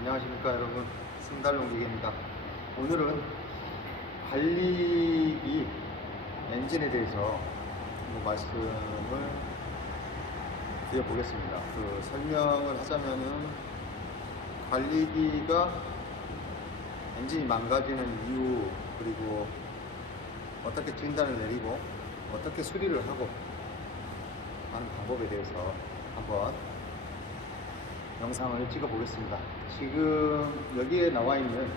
안녕하십니까 여러분, 승달농기계입니다. 오늘은 관리기 엔진에 대해서 말씀을 드려보겠습니다. 설명을 하자면은 관리기가 엔진이 망가지는 이유, 그리고 어떻게 진단을 내리고 어떻게 수리를 하고 하는 방법에 대해서 한번 영상을 찍어 보겠습니다. 지금 여기에 나와 있는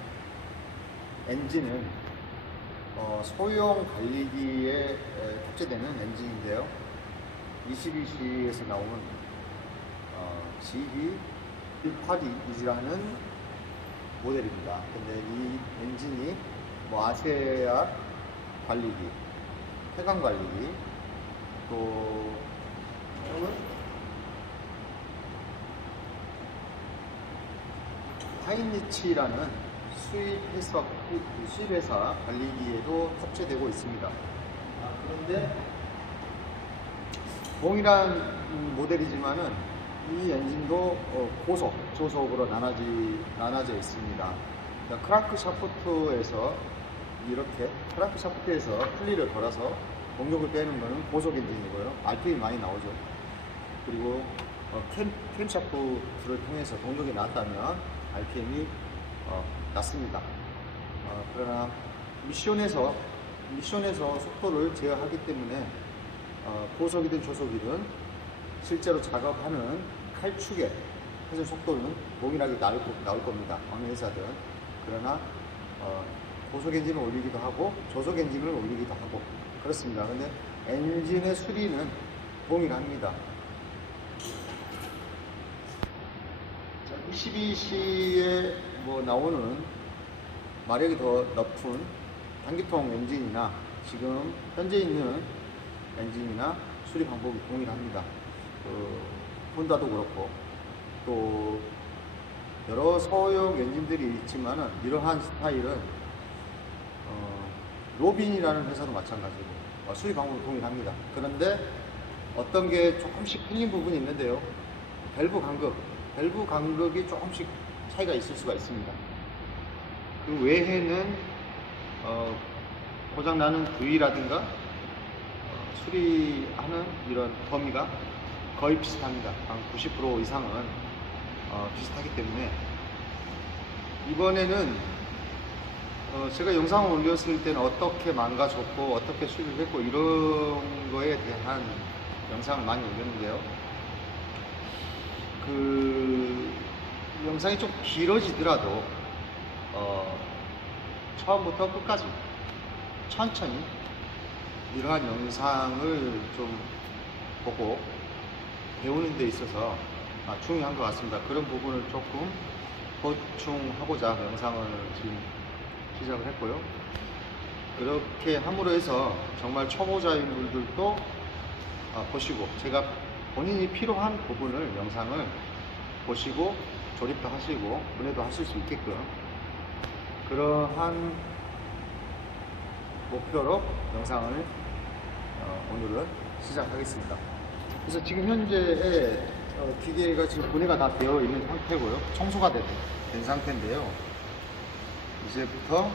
엔진은 소형 관리기에 탑재되는 엔진인데요, 미쓰비시에서 나오는 GB182라는 모델입니다. 근데 이 엔진이 아세아 관리기, 해강 관리기, 또 하이니치라는 수입회사 관리기에도 탑재되고 있습니다. 그런데 동일한 모델이지만은 이 엔진도 고속, 저속으로 나눠져 있습니다. 그러니까 크랑크샤프트에서 풀리를 걸어서 공력을 빼는 것은 고속 엔진이고요. RPM이 많이 나오죠. 그리고 캠샤프트를 통해서 동력이 낮다면 RPM이 낮습니다. 그러나 미션에서 속도를 제어하기 때문에 고속이든 저속이든 실제로 작업하는 칼축의 회전 속도는 동일하게 나올 겁니다. 어느 회사든. 그러나 고속 엔진을 올리기도 하고 저속 엔진을 올리기도 하고 그렇습니다. 근데 엔진의 수리는 동일합니다. 22C에 나오는 마력이 더 높은 단기통 엔진이나 지금 현재 있는 엔진이나 수리 방법이 동일합니다. 혼다도 그렇고 또 여러 소형 엔진들이 있지만은 이러한 스타일은 로빈이라는 회사도 마찬가지고 수리 방법이 동일합니다. 그런데 어떤 게 조금씩 틀린 부분이 있는데요, 밸브 간격이 조금씩 차이가 있을 수가 있습니다. 그 외에는 고장나는 부위라든가 수리하는 이런 범위가 거의 비슷합니다. 한 90% 이상은 비슷하기 때문에 이번에는 제가 영상을 올렸을 때는 어떻게 망가졌고 어떻게 수리를 했고 이런 거에 대한 영상을 많이 올렸는데요, 그 영상이 좀 길어지더라도 처음부터 끝까지 천천히 이러한 영상을 좀 보고 배우는 데 있어서 중요한 것 같습니다. 그런 부분을 조금 보충하고자 영상을 지금 시작을 했고요. 그렇게 함으로 해서 정말 초보자인 분들도 보시고, 제가 본인이 필요한 부분을 영상을 보시고 조립도 하시고 분해도 하실 수 있게끔 그러한 목표로 영상을 오늘은 시작하겠습니다. 그래서 지금 현재의 기계가 지금 분해가 다 되어 있는 상태고요, 청소가 된 상태인데요, 이제부터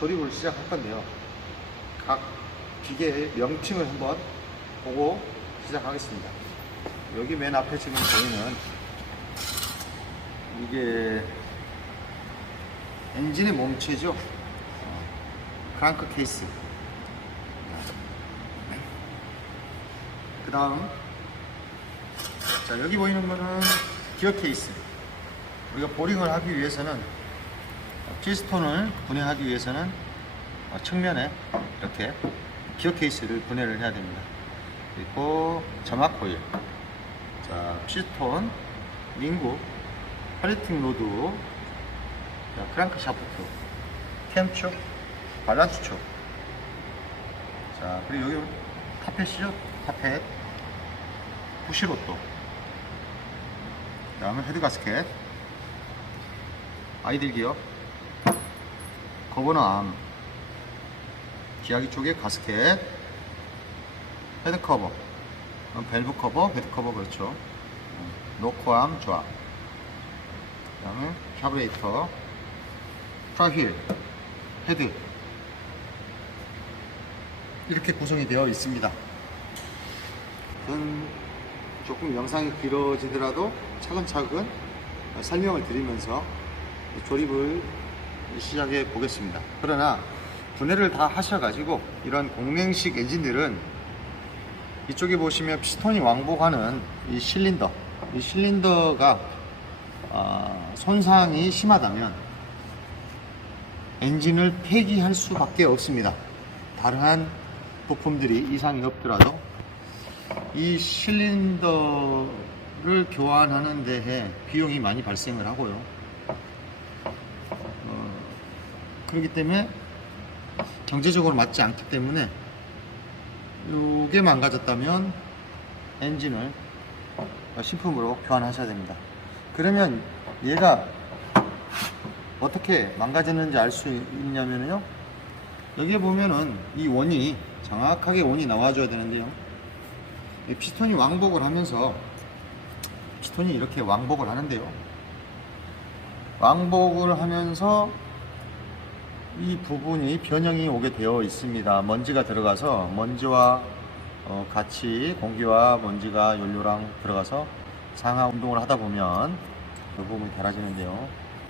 조립을 시작할 건데요, 각 기계의 명칭을 한번 보고 시작하겠습니다. 여기 맨 앞에 지금 보이는 이게 엔진의 몸체죠. 크랑크 케이스. 그 다음 여기 보이는 거는 기어 케이스. 우리가 보링을 하기 위해서는, 피스톤을 분해하기 위해서는 측면에 이렇게 기어 케이스를 분해를 해야 됩니다. 그리고 점막 코일, 피스톤, 링구, 퀄리팅 로드, 크랑크 샤프트, 캠축, 발란스 축. 그리고 여기 카펫이죠. 카펫, 부시로또, 그 다음에 헤드 가스켓, 아이들 기어, 거버너 암, 기아기 쪽에 가스켓, 헤드 커버, 밸브 커버, 헤드 커버, 그렇죠. 노코암 조합, 그 다음에 카브레이터, 프라휠, 헤드 이렇게 구성이 되어 있습니다. 조금 영상이 길어지더라도 차근차근 설명을 드리면서 조립을 시작해 보겠습니다. 그러나 분해를 다 하셔가지고 이런 공랭식 엔진들은 이쪽에 보시면 피스톤이 왕복하는 이 실린더가 손상이 심하다면 엔진을 폐기할 수밖에 없습니다. 다른 부품들이 이상이 없더라도 이 실린더를 교환하는 데에 비용이 많이 발생을 하고요. 그렇기 때문에 경제적으로 맞지 않기 때문에 이게 망가졌다면 엔진을 신품으로 교환하셔야 됩니다. 그러면 얘가 어떻게 망가졌는지 알 수 있냐면요, 여기에 보면은 이 원이 정확하게 원이 나와줘야 되는데요, 피스톤이 왕복을 하면서 피스톤이 이렇게 왕복을 하는데요, 왕복을 하면서 이 부분이 변형이 오게 되어 있습니다. 먼지가 들어가서 먼지와 같이 공기와 먼지가 연료랑 들어가서 상하 운동을 하다 보면 이 부분이 달아지는데요,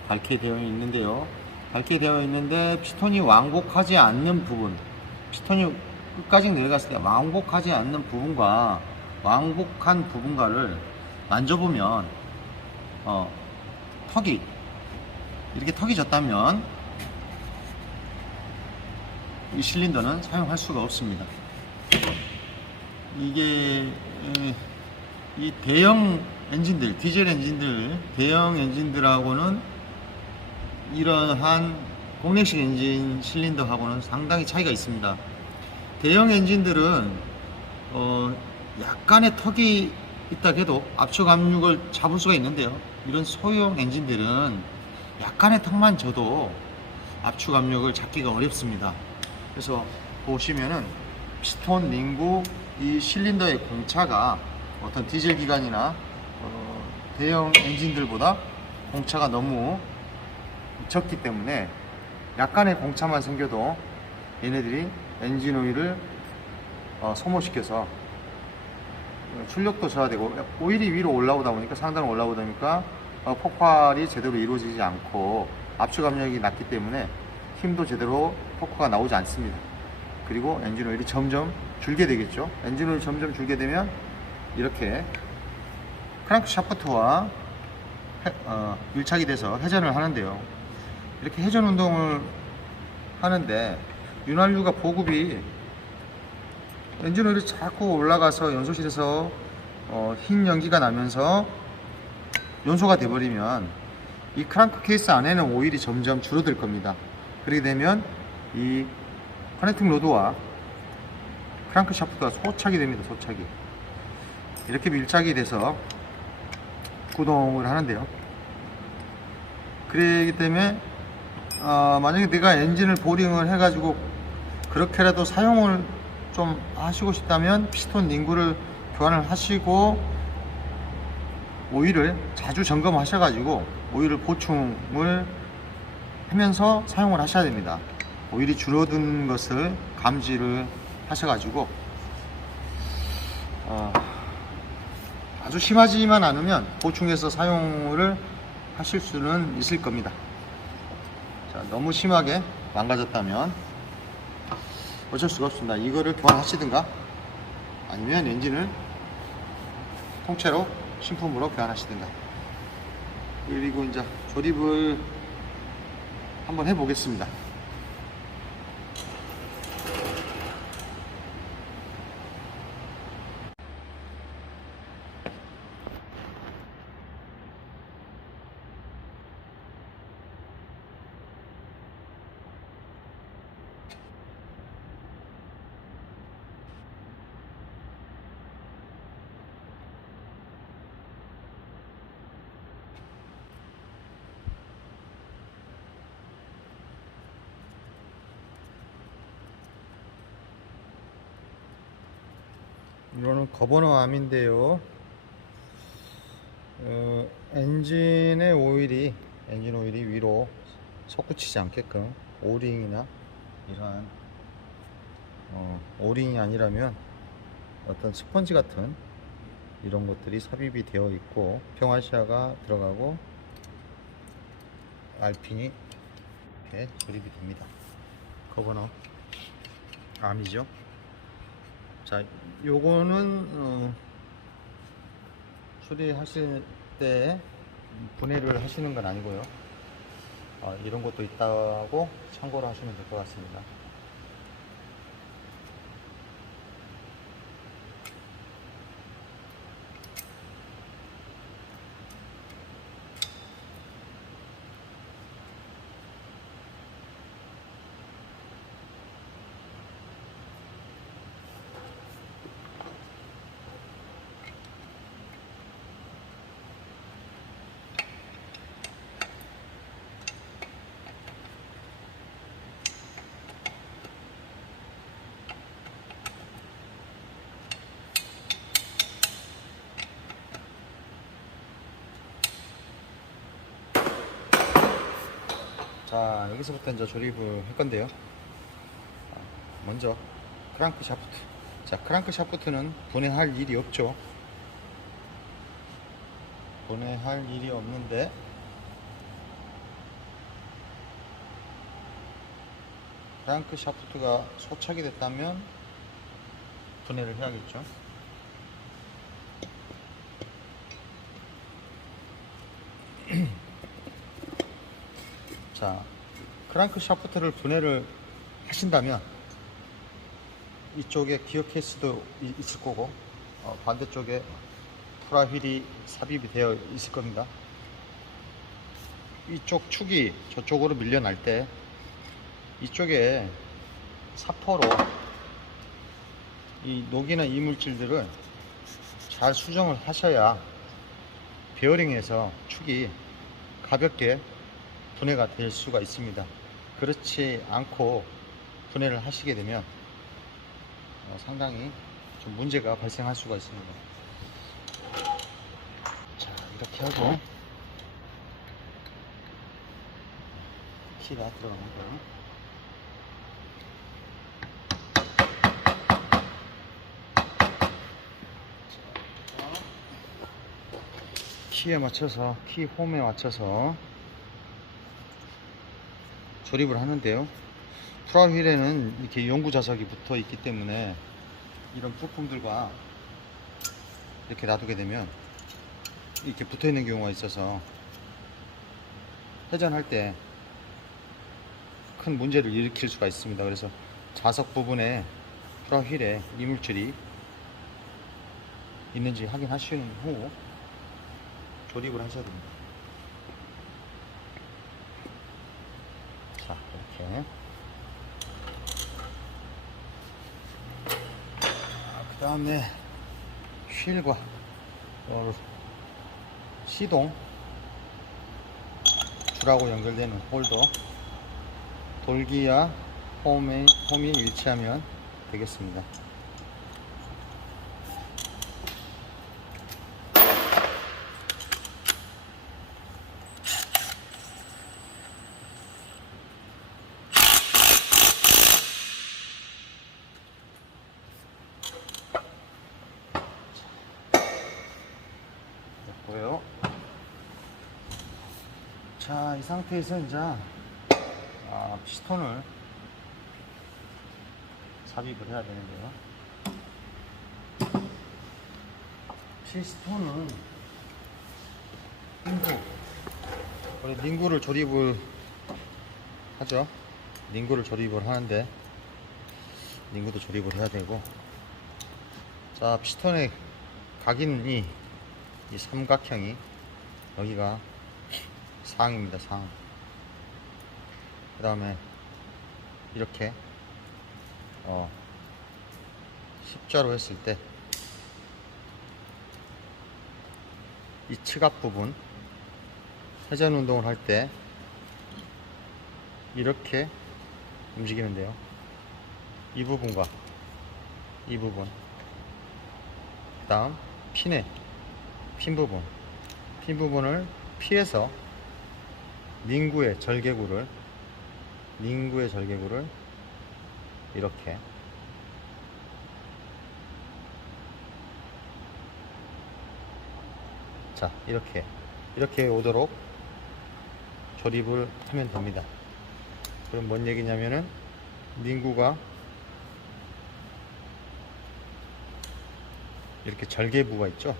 밝게 되어 있는데 피스톤이 왕복하지 않는 부분, 피스톤이 끝까지 내려갔을 때 왕복하지 않는 부분과 왕복한 부분과를 만져보면 턱이 이렇게 턱이 졌다면 이 실린더는 사용할 수가 없습니다. 이게 이 대형 엔진들, 디젤 엔진들, 대형 엔진들하고는 이러한 공랭식 엔진 실린더하고는 상당히 차이가 있습니다. 대형 엔진들은 약간의 턱이 있다 해도 압축 압력을 잡을 수가 있는데요, 이런 소형 엔진들은 약간의 턱만 져도 압축 압력을 잡기가 어렵습니다. 그래서 보시면은 피스톤, 링구, 이 실린더의 공차가 어떤 디젤 기관이나 대형 엔진들보다 공차가 너무 적기 때문에 약간의 공차만 생겨도 얘네들이 엔진 오일을 소모시켜서 출력도 저하되고 오일이 위로 올라오다 보니까, 상단으로 올라오다 보니까 폭발이 제대로 이루어지지 않고 압축 압력이 낮기 때문에 힘도 제대로 토크가 나오지 않습니다. 그리고 엔진 오일이 점점 줄게 되겠죠. 엔진 오일이 점점 줄게 되면 이렇게 크랑크 샤프트와 밀착이 돼서 회전을 하는데요, 이렇게 회전 운동을 하는데 윤활유가 보급이 엔진 오일이 자꾸 올라가서 연소실에서 흰 연기가 나면서 연소가 돼버리면 이 크랑크 케이스 안에는 오일이 점점 줄어들 겁니다. 그렇게 되면 이 커넥팅 로드와 크랑크 샤프트가 소착이 됩니다. 소착이 이렇게 밀착이 돼서 구동을 하는데요, 그렇기 때문에 만약에 내가 엔진을 보링을 해가지고 그렇게라도 사용을 좀 하시고 싶다면 피스톤 링구를 교환을 하시고 오일을 자주 점검하셔가지고 오일을 보충을 하면서 사용을 하셔야 됩니다. 오일이 줄어든 것을 감지를 하셔가지고 아주 심하지만 않으면 보충해서 사용을 하실 수는 있을 겁니다. 자, 너무 심하게 망가졌다면 어쩔 수가 없습니다. 이거를 교환하시든가 아니면 엔진을 통째로 신품으로 교환하시든가. 그리고 이제 조립을 한번 해보겠습니다. 이거는 거버너암인데요, 엔진의 오일이 엔진 오일이 위로 솟구치지 않게끔 오링이나 이러한 오링이 아니라면 어떤 스펀지 같은 이런 것들이 삽입이 되어 있고, 평화시야가 들어가고 알핀이 이렇게 조립이 됩니다. 거버너 암이죠. 자, 요거는 수리하실 때 분해를 하시는 건 아니고요. 이런 것도 있다고 참고로 하시면 될 것 같습니다. 자, 여기서부터 이제 조립을 할 건데요. 먼저 크랑크 샤프트. 자, 크랑크 샤프트는 분해할 일이 없죠. 분해할 일이 없는데, 크랑크 샤프트가 소착이 됐다면 분해를 해야겠죠. 자, 크랑크 샤프트를 분해를 하신다면 이쪽에 기어 케이스도 있을 거고, 반대쪽에 프라휠이 삽입이 되어 있을 겁니다. 이쪽 축이 저쪽으로 밀려날 때 이쪽에 사포로 이 녹이나 이물질들을 잘 수정을 하셔야 베어링에서 축이 가볍게 분해가 될 수가 있습니다. 그렇지 않고 분해를 하시게 되면 상당히 좀 문제가 발생할 수가 있습니다. 자, 이렇게 하고 키가 들어갑니다. 키에 맞춰서, 키 홈에 맞춰서 조립을 하는데요. 프라휠에는 이렇게 연구 자석이 붙어 있기 때문에 이런 부품들과 이렇게 놔두게 되면 이렇게 붙어 있는 경우가 있어서 회전할 때 큰 문제를 일으킬 수가 있습니다. 그래서 자석 부분에 프라휠에 이물질이 있는지 확인하신 후 조립을 하셔야 됩니다. 자, 이렇게. 그 다음에 휠과 시동 줄하고 연결되는 홀더, 돌기와 홈이 일치하면 되겠습니다. 됐고요. 자, 이 상태에서 이제 피스톤을 삽입을 해야 되는데요. 피스톤은 원래 링구를 조립을 하죠. 링구를 조립을 하는데 링구도 조립을 해야 되고, 자, 피스톤의 각인이 이 삼각형이 여기가 상입니다. 상. 그 다음에 이렇게 십자로 했을 때 이 측앞 부분 회전 운동을 할 때 이렇게 움직이는데요. 이 부분과 이 부분, 그 다음 핀 부분을 피해서 닝구의 절개구를 이렇게 자 이렇게 오도록 조립을 하면 됩니다. 그럼 뭔 얘기냐면은 닝구가 이렇게 절개부가 있죠.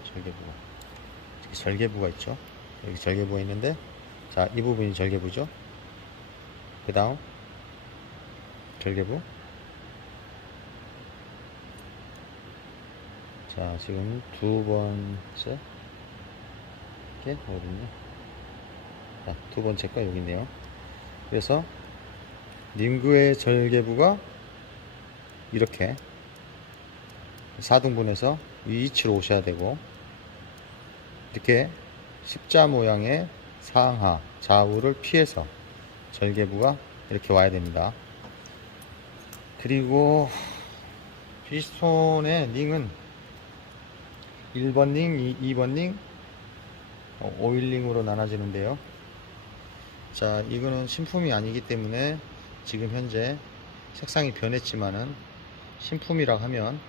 절개부가 있죠. 여기 절개부가 있는데, 자, 이 부분이 절개부죠. 그 다음 절개부. 자, 지금 두 번째 게 어딨냐? 자, 두 번째 거 여기 있네요. 그래서 닝구의 절개부가 이렇게 4등분해서 위치로 오셔야 되고, 이렇게 십자 모양의 상하 좌우를 피해서 절개부가 이렇게 와야 됩니다. 그리고 피스톤의 링은 1번 링, 2번 링, 오일 링으로 나눠지는데요. 자, 이거는 신품이 아니기 때문에 지금 현재 색상이 변했지만은, 신품이라 하면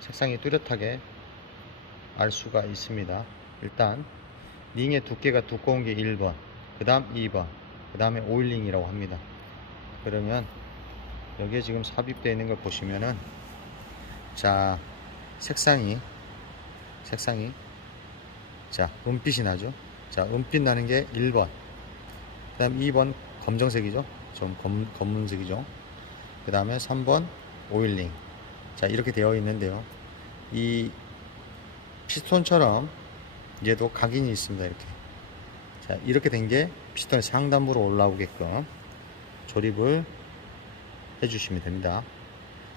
색상이 뚜렷하게 알 수가 있습니다. 일단 링의 두께가 두꺼운 게 1번, 그 다음 2번, 그 다음에 오일링이라고 합니다. 그러면 여기에 지금 삽입되어 있는 걸 보시면은, 자, 색상이 자, 은빛이 나죠. 자, 은빛 나는 게 1번, 그 다음 2번 검정색이죠. 좀 검은색이죠. 그 다음에 3번 오일링. 자, 이렇게 되어 있는데요. 이 피스톤처럼 얘도 각인이 있습니다. 이렇게. 자, 이렇게 된 게 피스톤의 상단부로 올라오게끔 조립을 해 주시면 됩니다.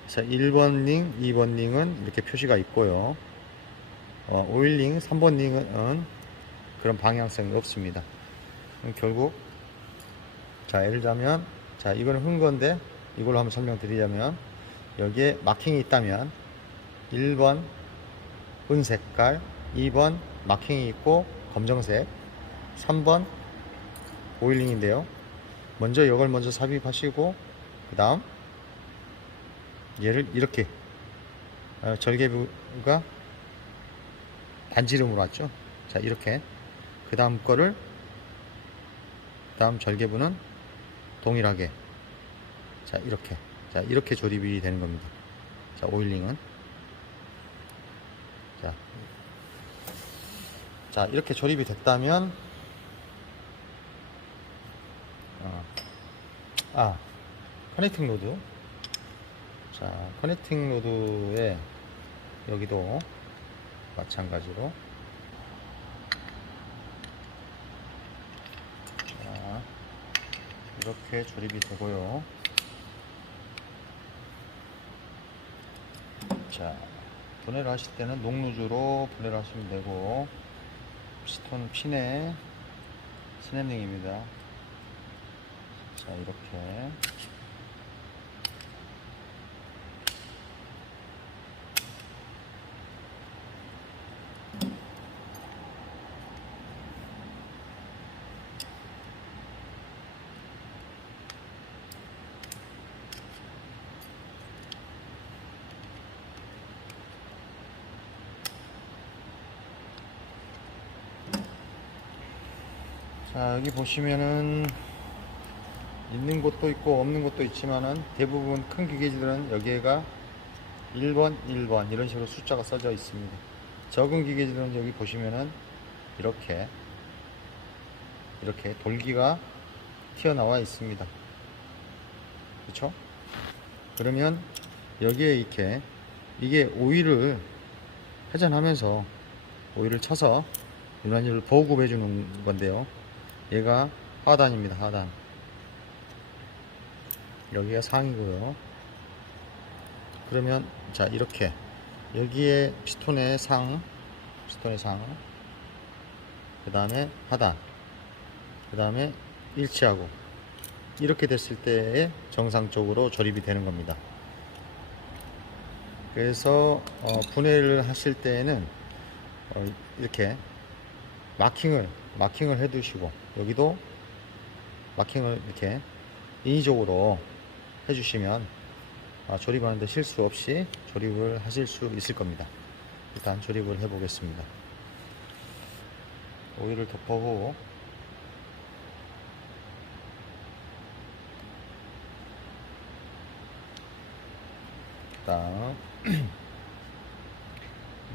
자, 1번 링, 2번 링은 이렇게 표시가 있고요. 오일링, 3번 링은 그런 방향성이 없습니다. 결국, 자, 예를 들자면, 자, 이거는 흠 건데, 이걸로 한번 설명드리자면, 여기에 마킹이 있다면 1번 은색깔, 2번 마킹이 있고 검정색, 3번 오일링인데요. 먼저 이걸 먼저 삽입하시고, 그 다음 얘를 이렇게 절개부가 반지름으로 왔죠. 자, 이렇게 그 다음 거를, 그 다음 절개부는 동일하게, 자, 이렇게 조립이 되는 겁니다. 자, 오일링은 자, 이렇게 조립이 됐다면, 커넥팅 로드. 자, 커넥팅 로드에 여기도 마찬가지로, 자, 이렇게 조립이 되고요. 자, 분해를 하실 때는 녹루즈로 분해를 하시면 되고, 피스톤 핀의 스냅링입니다. 자, 이렇게 자, 여기 보시면은 있는 곳도 있고 없는 곳도 있지만은, 대부분 큰 기계지들은 여기가 1번, 1번 이런 식으로 숫자가 써져 있습니다. 적은 기계지들은 여기 보시면은 이렇게 돌기가 튀어나와 있습니다. 그렇죠? 그러면 여기에 이게 오일을 회전하면서 오일을 쳐서 일반적으로 보급해 주는 건데요. 얘가 하단입니다. 하단. 여기가 상이고요. 그러면, 자, 이렇게 여기에 피스톤의 상, 그 다음에 하단, 그 다음에 일치하고, 이렇게 됐을 때에 정상적으로 조립이 되는 겁니다. 그래서 분해를 하실 때에는 이렇게 마킹을 해 두시고, 여기도 마킹을 이렇게 인위적으로 해주시면 조립하는데 실수 없이 조립을 하실 수 있을 겁니다. 일단 조립을 해 보겠습니다. 오일을 덮어보고 그다음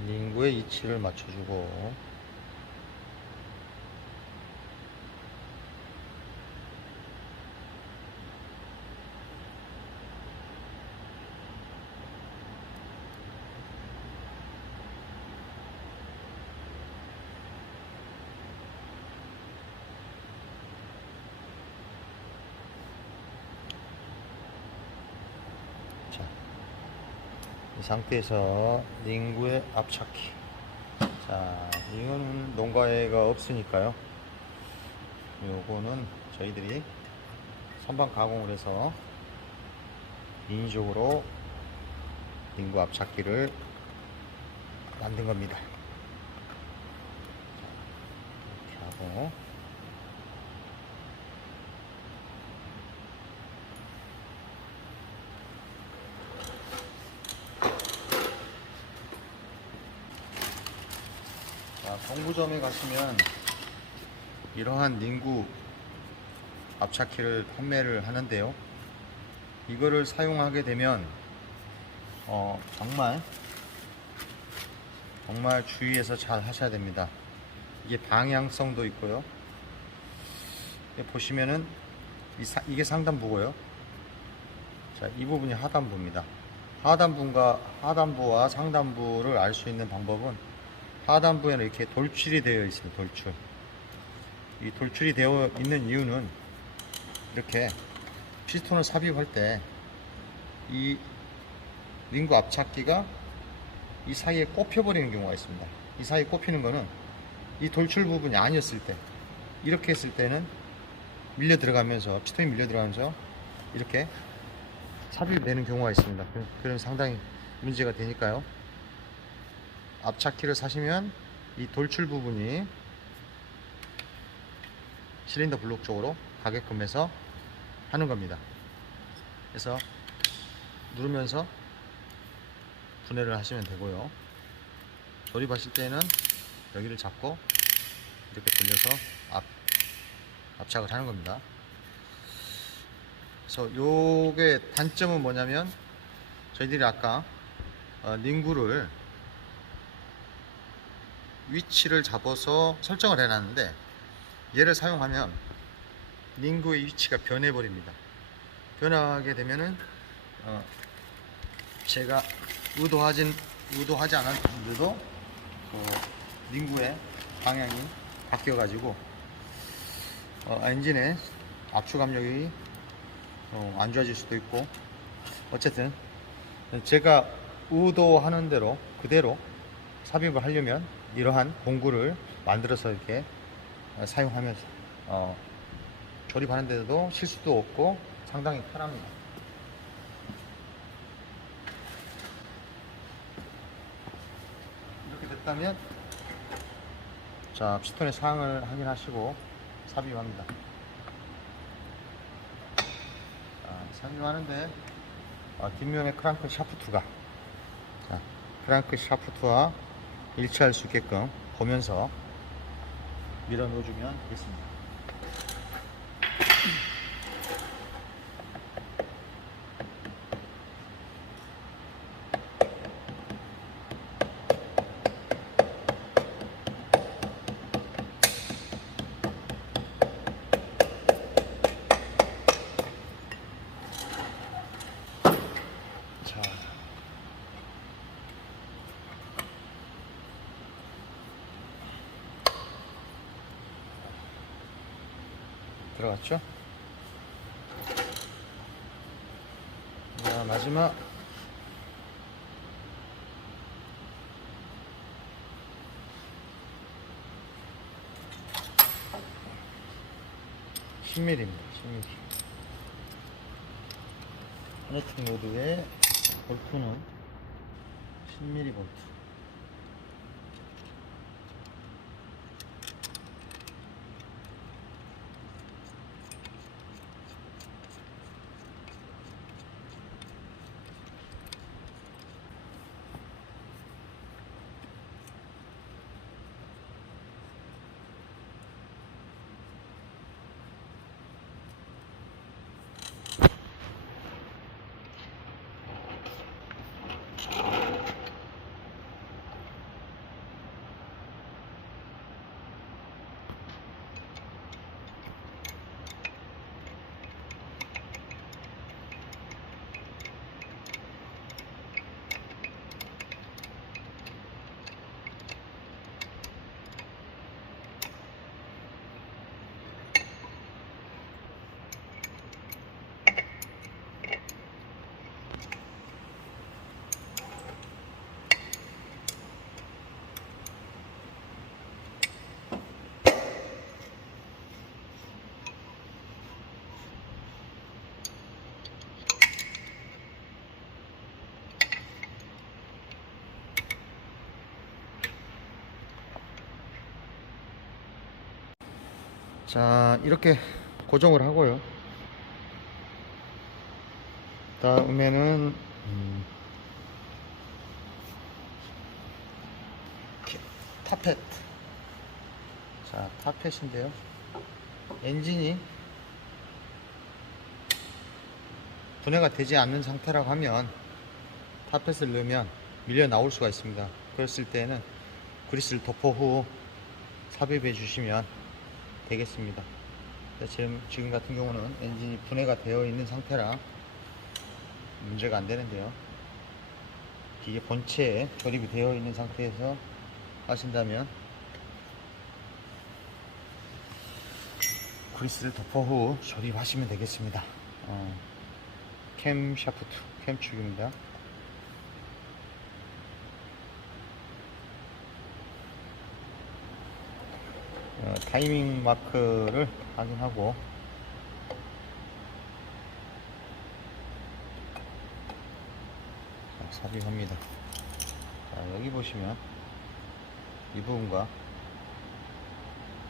링구의 위치를 맞춰주고 자, 이 상태에서 링구의 앞찾기. 자, 이거는 농가에가 없으니까요. 요거는 저희들이 선반 가공을 해서 인위적으로 링구 앞찾기를 만든 겁니다. 이렇게 하고 공구점에 가시면 이러한 링구 앞찾기를 판매를 하는데요. 이거를 사용하게 되면 정말 주의해서 잘 하셔야 됩니다. 이게 방향성도 있고요. 보시면은 이게 상단부고요. 자, 이 부분이 하단부입니다. 하단부와 상단부를 알 수 있는 방법은 하단부에는 이렇게 돌출이 되어 있습니다. 돌출. 이 돌출이 되어 있는 이유는 이렇게 피스톤을 삽입할 때 이 링구 앞찾기가 이 사이에 꼽혀버리는 경우가 있습니다. 이 사이에 꼽히는 거는 이 돌출 부분이 아니었을 때, 이렇게 했을 때는 밀려 들어가면서, 피스톤이 밀려 들어가면서 이렇게 삽입이 되는 경우가 있습니다. 그럼 상당히 문제가 되니까요. 앞찾기를 사시면 이 돌출 부분이 실린더 블록 쪽으로 가게끔 해서 하는 겁니다. 그래서 누르면서 분해를 하시면 되고요. 조립하실 때는 여기를 잡고 이렇게 돌려서 압착을 하는 겁니다. 그래서 요게 단점은 뭐냐면 저희들이 아까 링구를 위치를 잡아서 설정을 해놨는데 얘를 사용하면 링구의 위치가 변해버립니다. 변하게 되면은 제가 의도하지 않았는데도 링구의 방향이 바뀌어 가지고 엔진의 압축 압력이 안 좋아질 수도 있고, 어쨌든 제가 의도하는 대로 그대로 삽입을 하려면 이러한 공구를 만들어서 이렇게 사용하면서 조립하는 데도 실수도 없고 상당히 편합니다. 이렇게 됐다면 자, 피스톤의 상을 확인하시고 삽입합니다. 삽입하는데 뒷면에 크랑크 샤프트가 크랑크 샤프트와 일치할 수 있게끔 보면서 밀어 넣어주면 되겠습니다. 자, 들어갔죠? 자, 마지막 10mm입니다. 10mm. 하네팅 모드의 볼트는 10mm 볼트. 자, 이렇게 고정을 하고요. 다음에는 이렇게 타펫. 자, 타펫인데요. 엔진이 분해가 되지 않는 상태라고 하면 타펫을 넣으면 밀려 나올 수가 있습니다. 그랬을 때는 그리스를 도포 후 삽입해 주시면 되겠습니다. 지금 같은 경우는 엔진이 분해가 되어 있는 상태라 문제가 안 되는데요. 기계 본체에 조립이 되어 있는 상태에서 하신다면 그리스를 도포 후 조립하시면 되겠습니다. 캠 샤프트, 캠축입니다. 타이밍 마크를 확인하고 삽입합니다. 자, 여기 보시면 이 부분과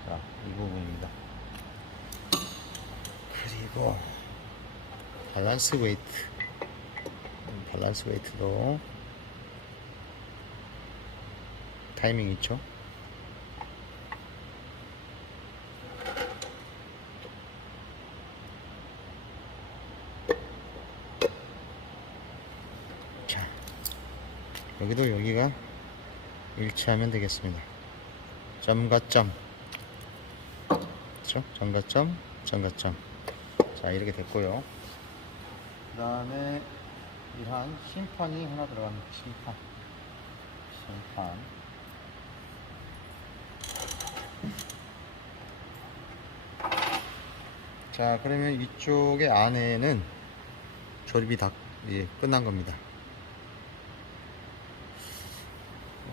자, 이 부분입니다. 그리고 밸런스 웨이트도 타이밍 있죠. 자, 여기가 일치하면 되겠습니다. 점과 점, 그렇죠? 점과 점. 자, 이렇게 됐고요. 그 다음에 이러한 심판이 하나 들어갑니다. 심판. 자, 그러면 이쪽의 안에는 조립이 다 끝난 겁니다.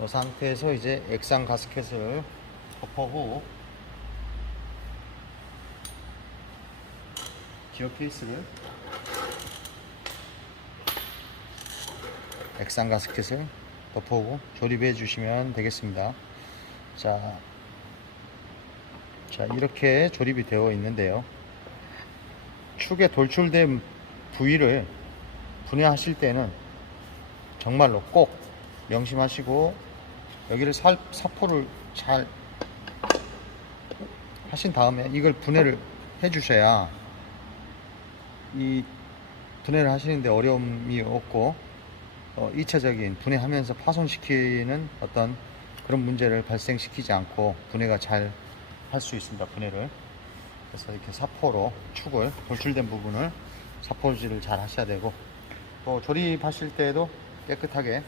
이 상태에서 이제 액상 가스켓을 덮어 후 기어 케이스를 액상 가스켓을 덮어오고 조립해 주시면 되겠습니다. 자, 이렇게 조립이 되어 있는데요. 축에 돌출된 부위를 분해하실 때는 정말로 꼭 명심하시고 여기를 사포를 잘 하신 다음에 이걸 분해를 해 주셔야 이 분해를 하시는데 어려움이 없고 2차적인 분해하면서 파손시키는 어떤 그런 문제를 발생시키지 않고 분해가 잘 할 수 있습니다. 분해를. 그래서 이렇게 사포로 축을 돌출된 부분을 사포질을 잘 하셔야 되고 또 조립하실 때도 깨끗하게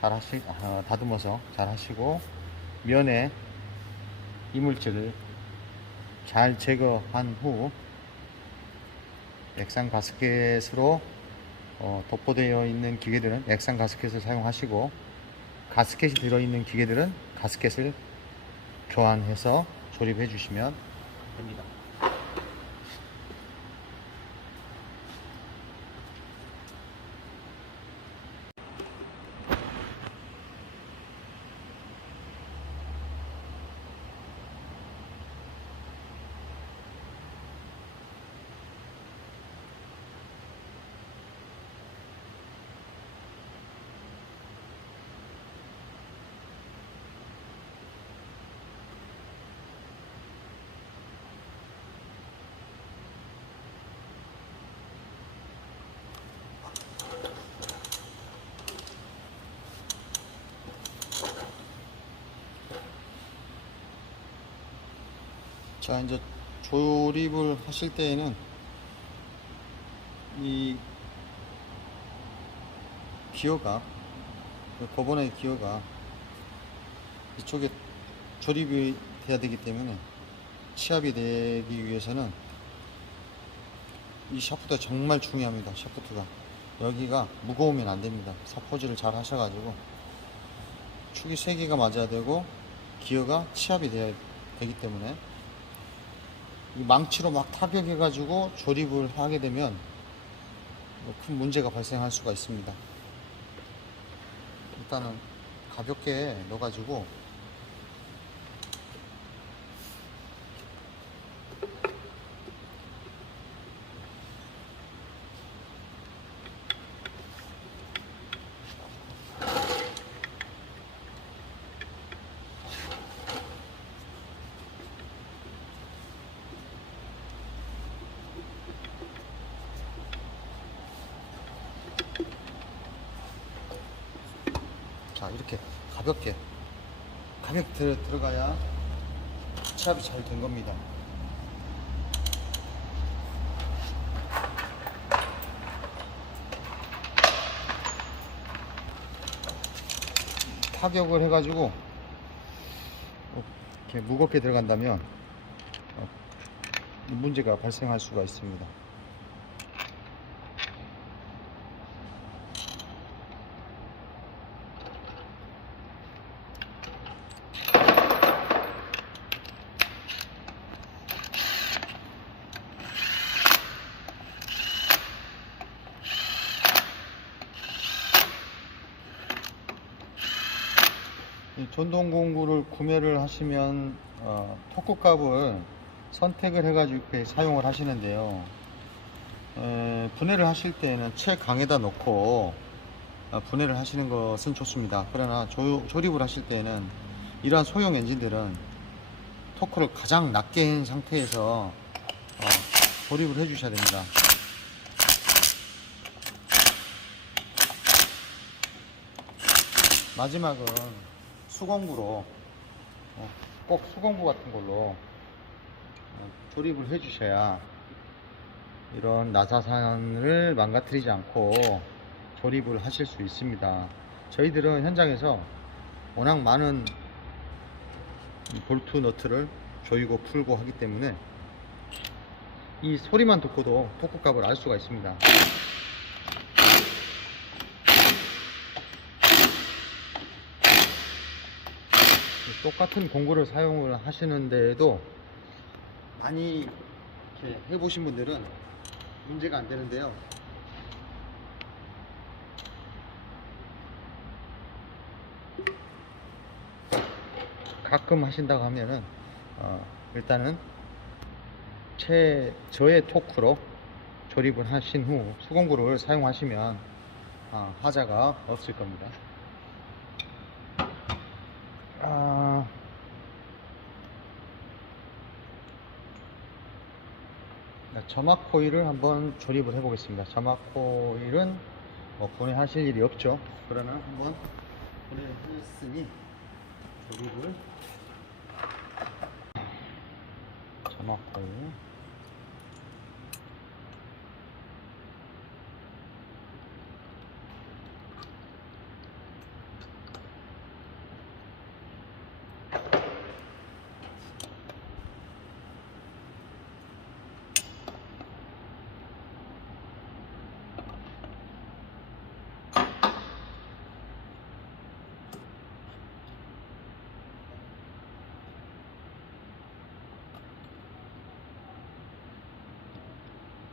잘 다듬어서 잘 하시고 면에 이물질을 잘 제거한 후 액상 가스켓으로 도포되어 있는 기계들은 액상 가스켓을 사용하시고 가스켓이 들어있는 기계들은 가스켓을 교환해서 조립해 주시면 됩니다. 자, 이제 조립을 하실 때에는 이 기어가 고번의 기어가 이쪽에 조립이 돼야 되기 때문에 치압이 되기 위해서는 이 샤프트가 정말 중요합니다. 샤프트가 여기가 무거우면 안 됩니다. 사포질을 잘 하셔가지고 축이 3개가 맞아야 되고 기어가 치압이 돼야 되기 때문에 이 망치로 막 타격해 가지고 조립을 하게 되면 큰 문제가 발생할 수가 있습니다. 일단은 가볍게 넣어 가지고 자, 이렇게 가볍게 들어가야 치압이 잘 된 겁니다. 타격을 해가지고 이렇게 무겁게 들어간다면 문제가 발생할 수가 있습니다. 이 전동 공구를 구매를 하시면 토크 값을 선택을 해가지고 이렇게 사용을 하시는데요. 분해를 하실 때는 최강에다 놓고 분해를 하시는 것은 좋습니다. 그러나 조립을 하실 때는 이러한 소형 엔진들은 토크를 가장 낮게 한 상태에서 조립을 해 주셔야 됩니다. 마지막은 수공구로 꼭 수공구 같은 걸로 조립을 해 주셔야 이런 나사산을 망가뜨리지 않고 조립을 하실 수 있습니다. 저희들은 현장에서 워낙 많은 볼트 너트를 조이고 풀고 하기 때문에 이 소리만 듣고도 토크 값을 알 수가 있습니다. 똑같은 공구를 사용을 하시는데도 많이 이렇게 해보신 분들은 문제가 안 되는데요. 가끔 하신다고 하면은 일단은 저의 토크로 조립을 하신 후 수공구를 사용하시면 하자가 없을 겁니다. 점막 코일을 한번 조립을 해 보겠습니다. 점막 코일은 분해하실 일이 없죠. 그러나 한번 분해를 했으니 조립을 점막 코일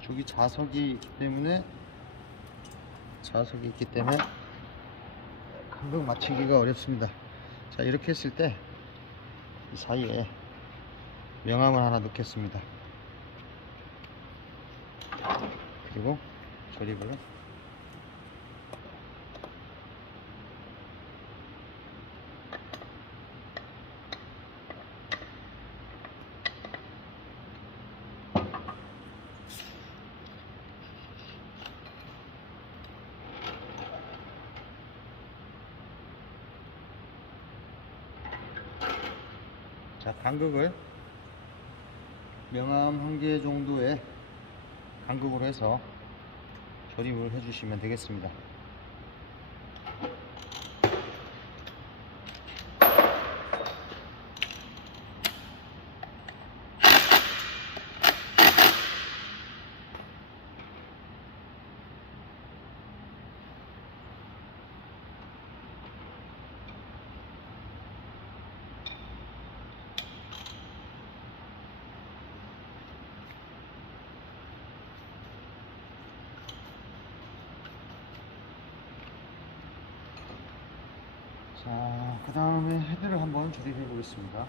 저기 자석이 있기 때문에 간격 맞추기가 어렵습니다. 자, 이렇게 했을 때 이 사이에 명암을 하나 넣겠습니다. 그리고 조립을 자, 간극을 명암 1개 정도의 간극으로 해서 조립을 해주시면 되겠습니다. 자, 그 다음에 헤드를 한번 조립해 보겠습니다.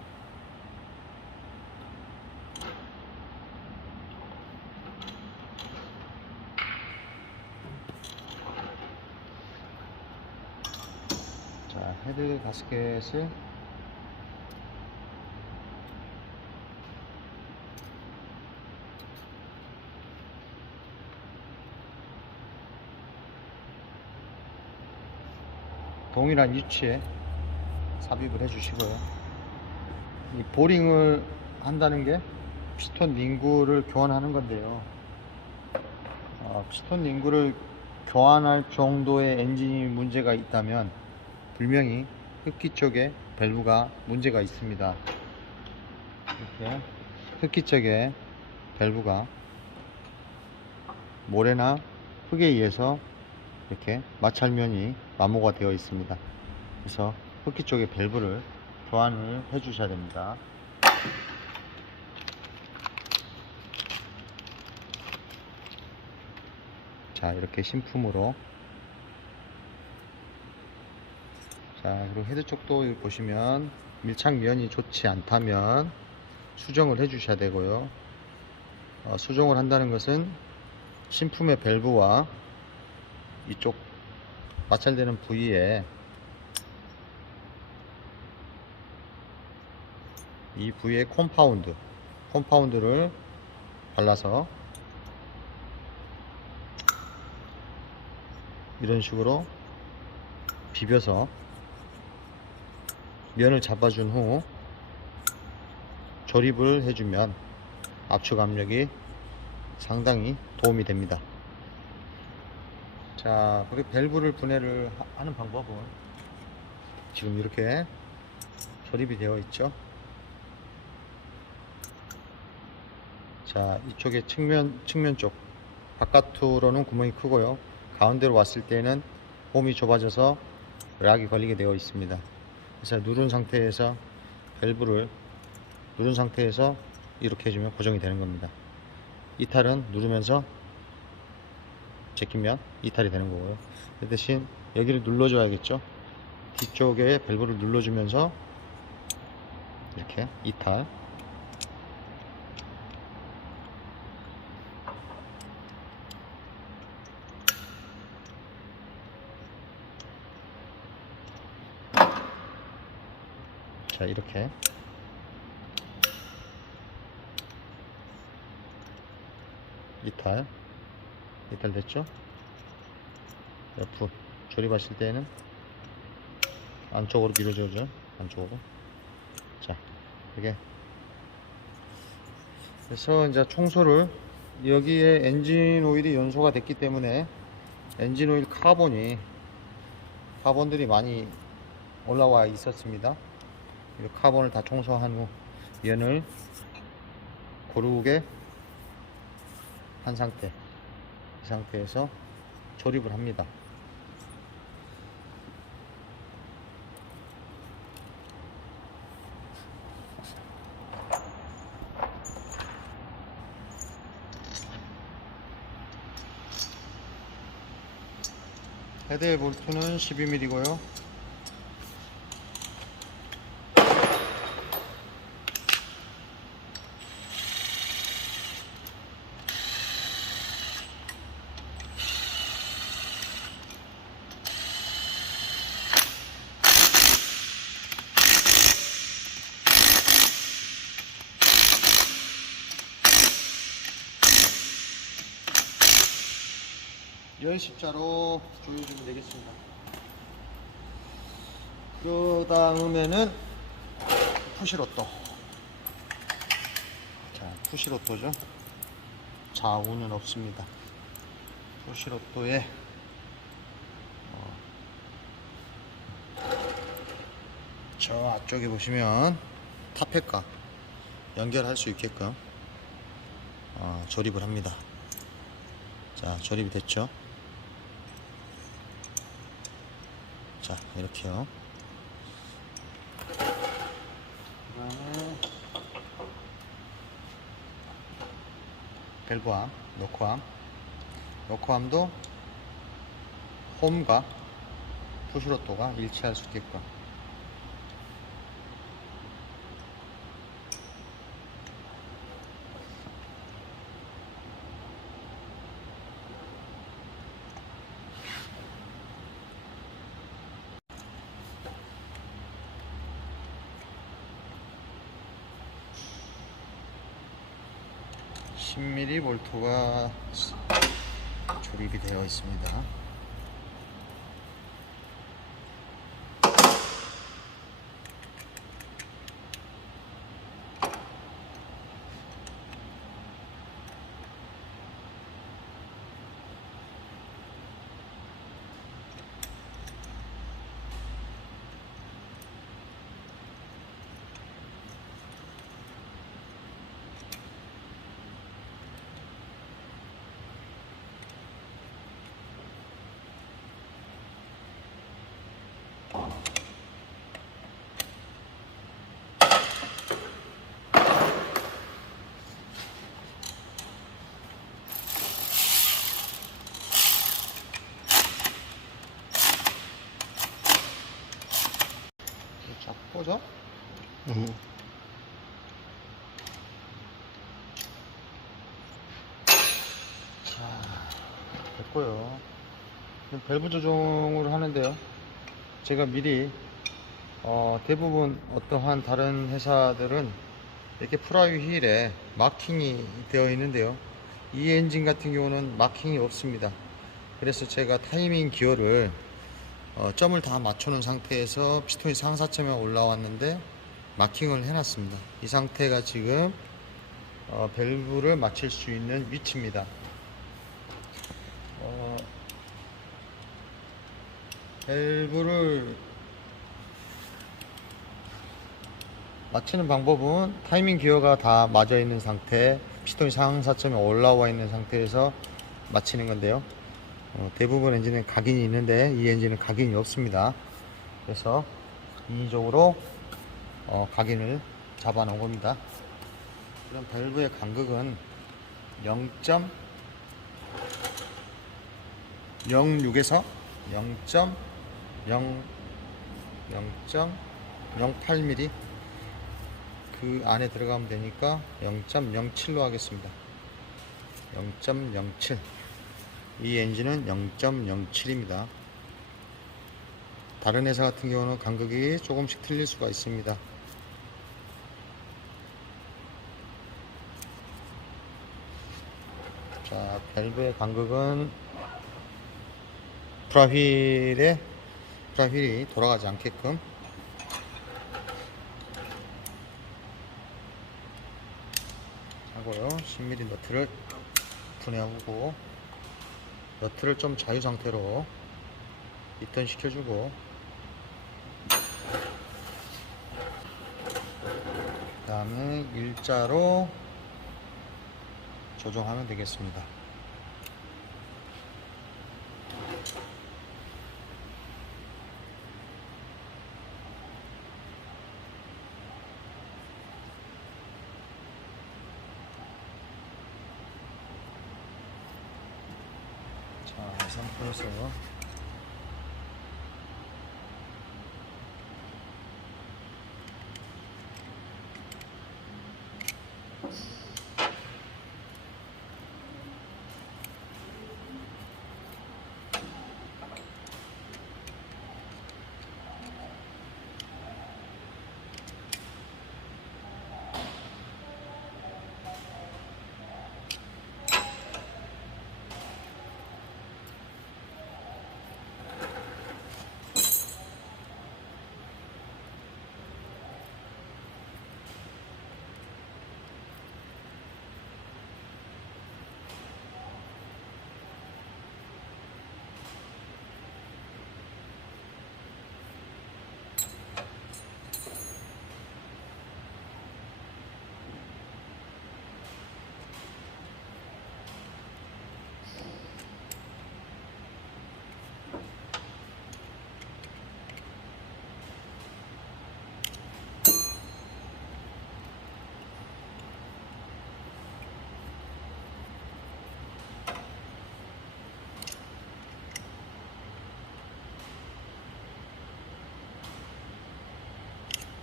자, 헤드 가스켓을 동일한 위치에 삽입을 해 주시고요. 이 보링을 한다는 게 피스톤 링구를 교환하는 건데요. 피스톤 링구를 교환할 정도의 엔진이 문제가 있다면 분명히 흡기 쪽에 밸브가 문제가 있습니다. 이렇게 흡기 쪽에 밸브가 모래나 흙에 의해서 이렇게 마찰면이 마모가 되어 있습니다. 그래서 흡기 쪽에 밸브를 교환을 해 주셔야 됩니다. 자, 이렇게 신품으로. 자, 그리고 헤드 쪽도 보시면 밀착면이 좋지 않다면 수정을 해 주셔야 되고요. 수정을 한다는 것은 신품의 밸브와 이쪽 마찰되는 부위에 이 부위에 콤파운드를 발라서 이런 식으로 비벼서 면을 잡아준 후 조립을 해주면 압축 압력이 상당히 도움이 됩니다. 자, 그리고 밸브를 분해를 하는 방법은 지금 이렇게 조립이 되어 있죠. 자, 이쪽에 측면 쪽 바깥으로는 구멍이 크고요, 가운데로 왔을 때는 홈이 좁아져서 락이 걸리게 되어 있습니다. 그래서 누른 상태에서 밸브를 누른 상태에서 이렇게 해주면 고정이 되는 겁니다. 이탈은 누르면서 제끼면 이탈이 되는 거고요. 그 대신 여기를 눌러줘야겠죠. 뒤쪽에 밸브를 눌러주면서 이렇게 이탈. 자, 이렇게 이탈 됐죠? F 조립하실 때는 안쪽으로 밀어줘죠. 안쪽으로. 자, 이게 그래서 이제 청소를, 여기에 엔진 오일이 연소가 됐기 때문에 엔진 오일 카본들이 많이 올라와 있었습니다. 이 카본을 다 청소한 후 면을 고르게 한 상태, 이 상태에서 조립을 합니다. 헤드의 볼트는 12mm고요. 열십자로 조여주면 되겠습니다. 그 다음에는 푸시로또. 자, 푸시로또죠. 좌우는 없습니다. 푸시로또에 저 앞쪽에 보시면 타펫과 연결할 수 있게끔 조립을 합니다. 자, 조립이 됐죠. 자, 이렇게요. 그 다음에 밸브암, 노코암도 홈과 푸시로또가 일치할 수 있게끔. (10mm) 볼트가 조립이 되어 있습니다. 맞고요. 밸브 조정을 하는데요. 제가 미리 대부분 어떠한 다른 회사들은 이렇게 프라이 휠에 마킹이 되어 있는데요. 이 엔진 같은 경우는 마킹이 없습니다. 그래서 제가 타이밍 기어를 점을 다 맞춰놓은 상태에서 피스톤이 상사점에 올라왔는데 마킹을 해놨습니다. 이 상태가 지금 밸브를 맞출 수 있는 위치입니다. 밸브를 맞추는 방법은 타이밍 기어가 다 맞아 있는 상태, 피스톤이 상사점에 올라와 있는 상태에서 맞추는 건데요. 대부분 엔진은 각인이 있는데 이 엔진은 각인이 없습니다. 그래서 인위적으로 각인을 잡아 놓은 겁니다. 그럼 밸브의 간극은 0.06에서 0.08mm 그 안에 들어가면 되니까 0.07로 하겠습니다. 0.07. 이 엔진은 0.07입니다. 다른 회사 같은 경우는 간극이 조금씩 틀릴 수가 있습니다. 자, 밸브의 간극은 프라휠이 돌아가지 않게끔 하고요. 10mm 너트를 분해하고 너트를 좀 자유 상태로 리턴 시켜주고 그 다음에 일자로 조정하면 되겠습니다. 자, 이 상태에서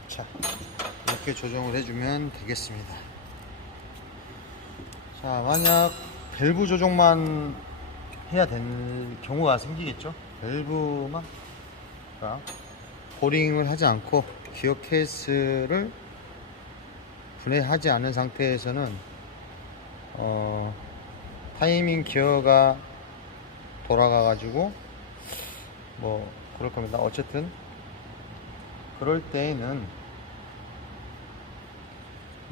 자, 이렇게 조정을 해주면 되겠습니다. 자, 만약 밸브 조정만 해야 되는 경우가 생기겠죠. 밸브만, 그러니까 보링을 하지 않고 기어 케이스를 분해하지 않은 상태에서는 타이밍 기어가 돌아가 가지고 뭐 그럴 겁니다. 어쨌든 그럴 때에는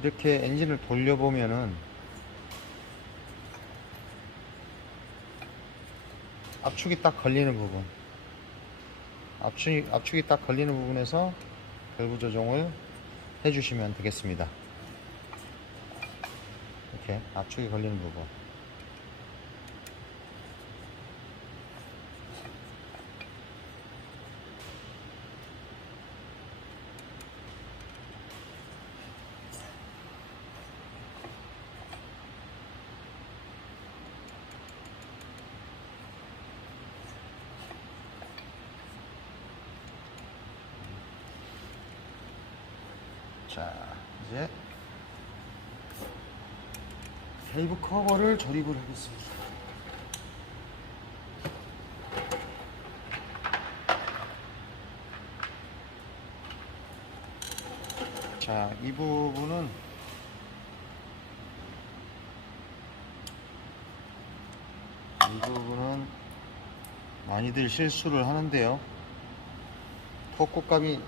이렇게 엔진을 돌려보면은 압축이 딱 걸리는 부분, 압축이 딱 걸리는 부분에서 밸브 조정을 해주시면 되겠습니다. 이렇게 압축이 걸리는 부분. 자, 이제 밸브 커버를 조립을 하겠습니다. 자, 이 부분은 많이들 실수를 하는데요. 토크값이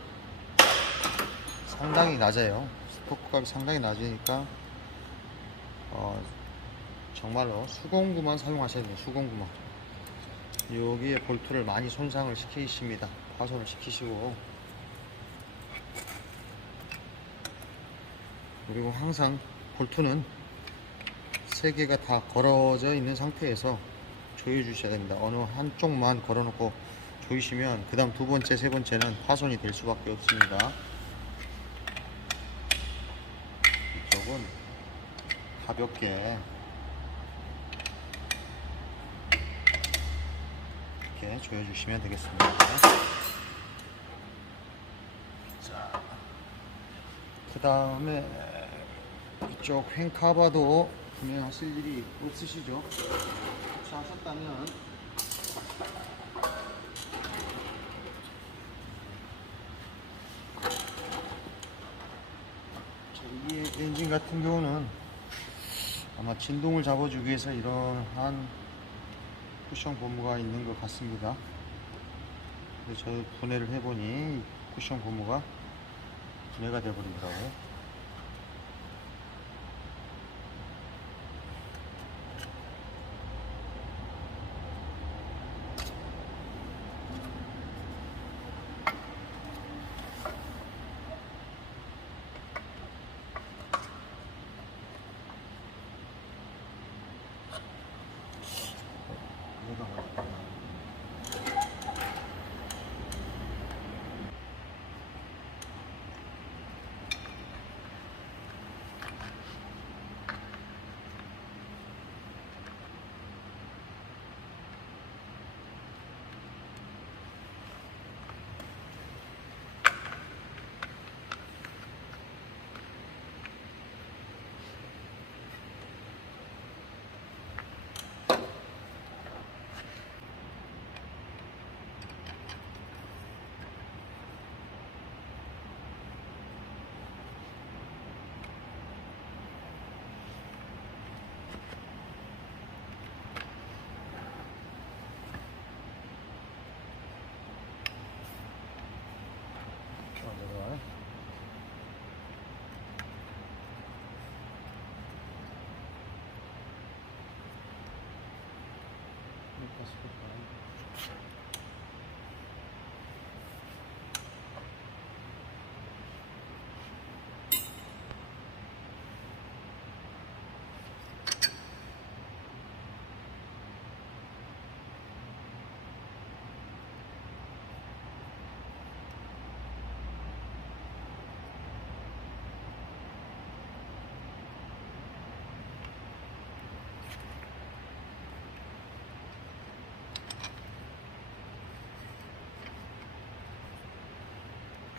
상당히 낮아요. 토크값이 상당히 낮으니까 정말로 수공구만 사용하셔야 돼요. 수공구만. 여기에 볼트를 많이 손상을 시키십니다. 파손을 시키시고, 그리고 항상 볼트는 3개가 다 걸어져 있는 상태에서 조여 주셔야 됩니다. 어느 한쪽만 걸어 놓고 조이시면 그 다음 2번째, 3번째는 파손이 될 수밖에 없습니다. 이쪽은 가볍게 이렇게 조여 주시면 되겠습니다. 자, 그 다음에 이쪽 횡카바도 구매하실 일이 없으시죠? 하셨다면 이 엔진 같은 경우는 아마 진동을 잡아주기 위해서 이러한 쿠션 고무가 있는 것 같습니다. 근데 저 분해를 해보니 쿠션 고무가 분해가 되어버리더라고요.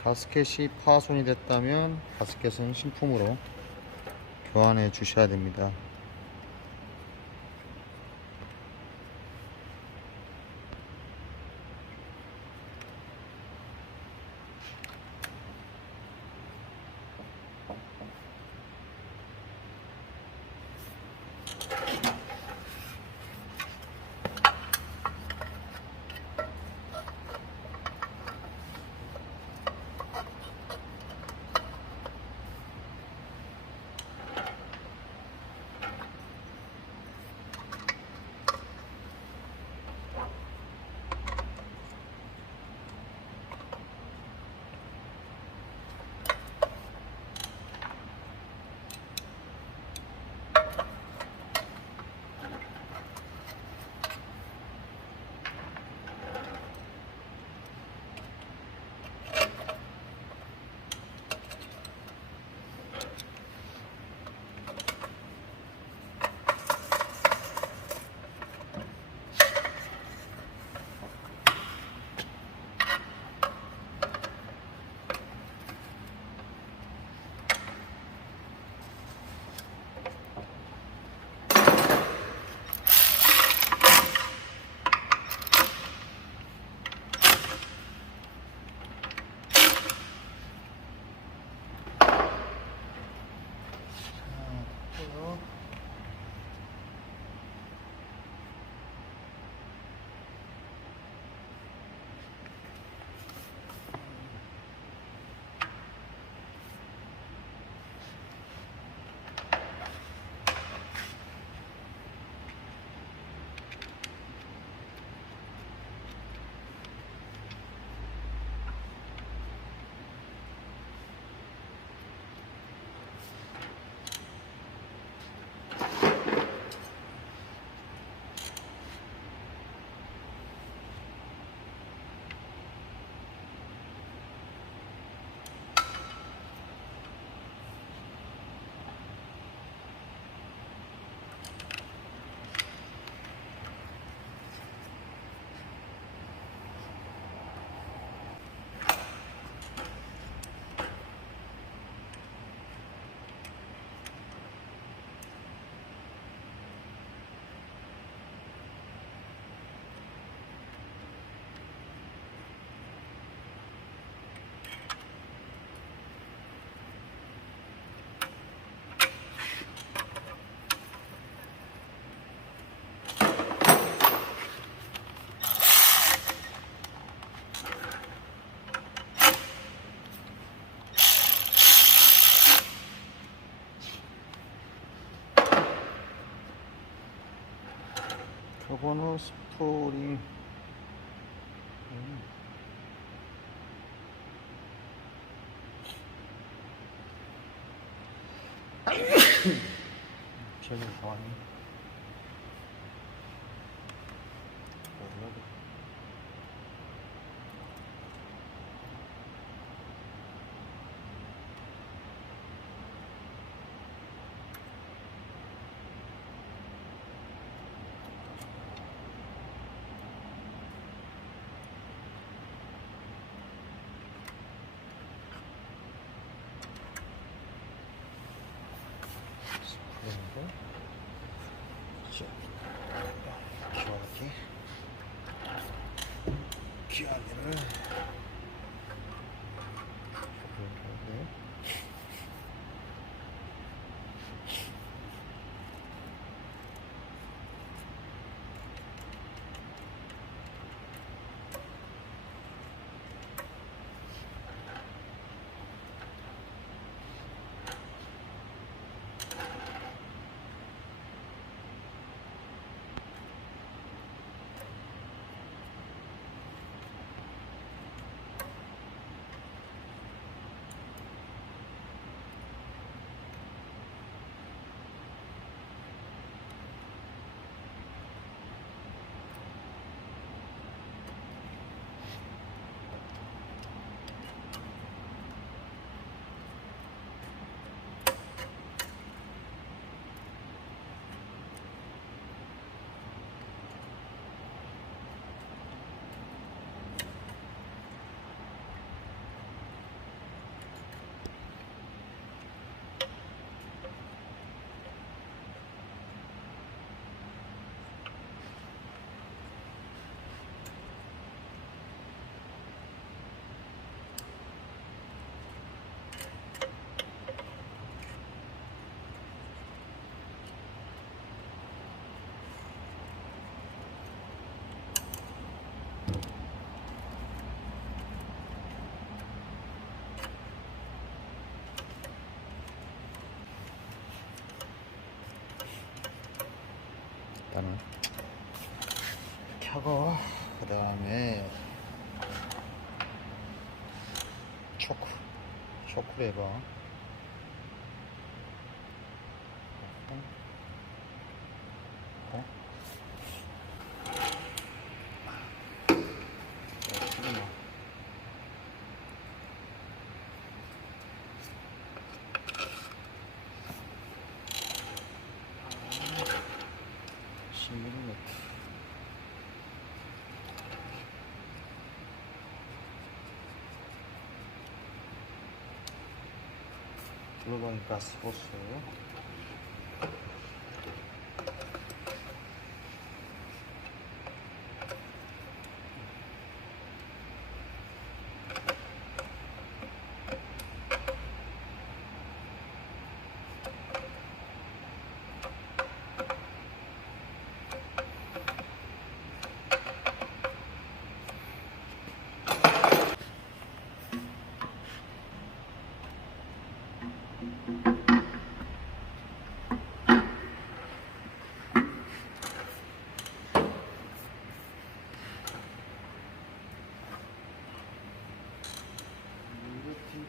가스켓이 파손이 됐다면 가스켓은 신품으로 교환해 주셔야 됩니다. 저거는 스토링. 저기 나왔네. 스프링도 기화기를 일단은 켜고 그 다음에 초크 레버 들어가는 가스 호스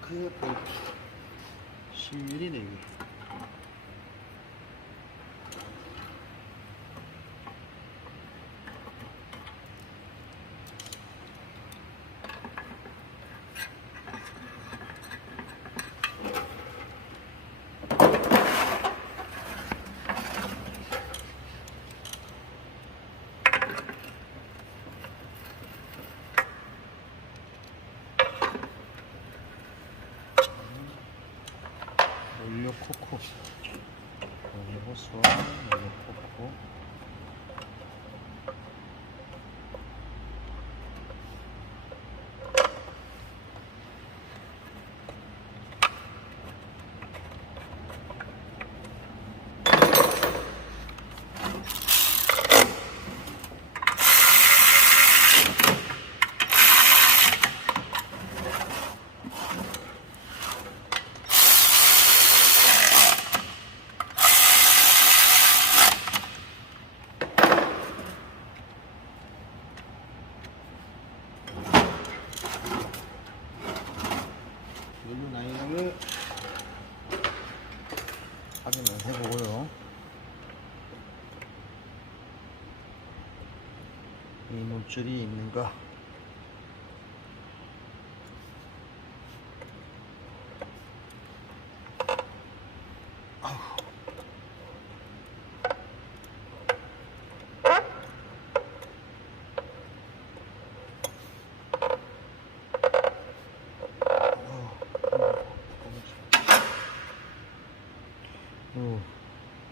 탱크의 볼트 10mm 내기. 연료 코코, 연료 호스와 연료 코코. 확인을 해보고요. 이물질이 있는가?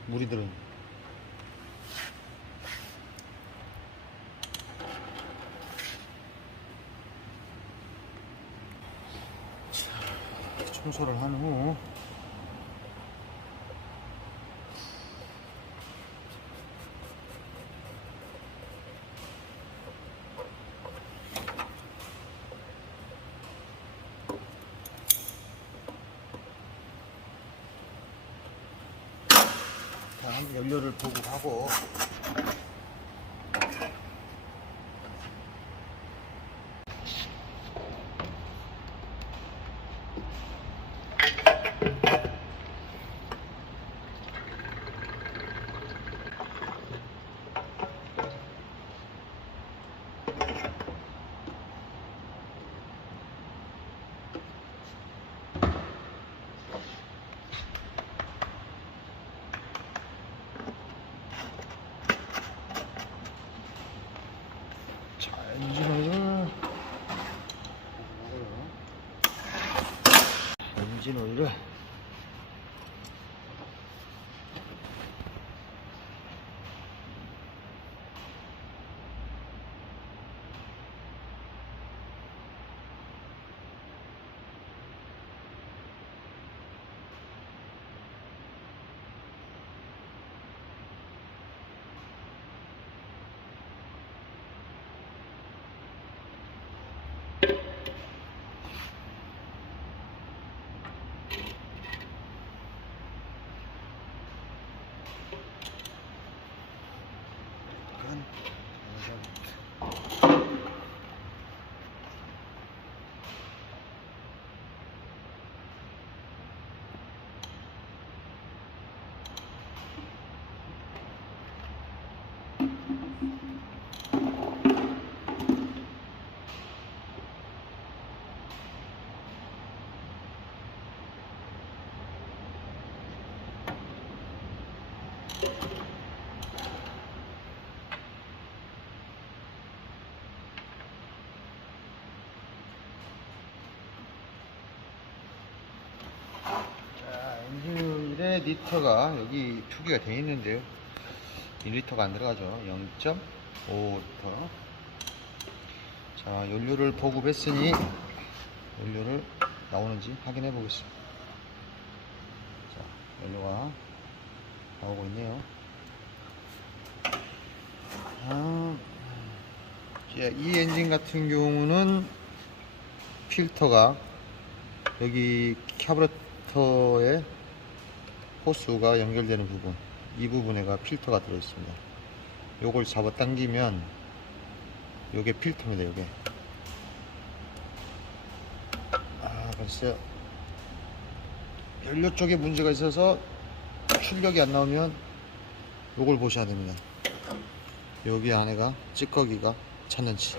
물이 들어. 자, 청소를 한 후 연료를 보급하고 엔진 오일을 엔진오일의 리터가 여기 표기가 되어 있는데요. 1리터가 안 들어가죠. 0.5리터. 자, 연료를 보급했으니 연료를 나오는지 확인해 보겠습니다. 자, 연료가 나오고 있네요. 이 엔진 같은 경우는 필터가 여기 카부레터에 호스가 연결되는 부분, 이 부분에가 필터가 들어 있습니다. 요걸 잡아 당기면 요게 필터입니다. 요게 글쎄요, 연료 쪽에 문제가 있어서 출력이 안 나오면 요걸 보셔야 됩니다. 여기 안에가 찌꺼기가 찼는지.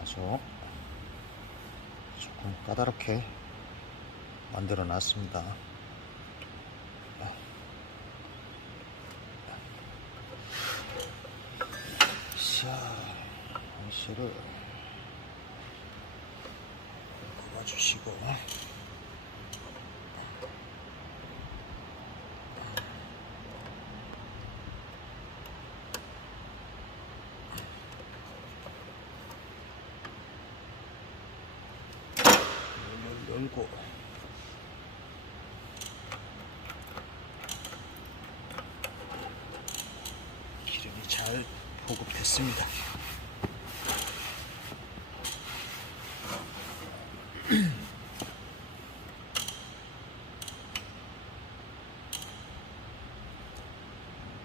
아주 조금 까다롭게 만들어 놨습니다. 자, 호스를 꼽아주시고 열고 기름이 잘 보급됐습니다.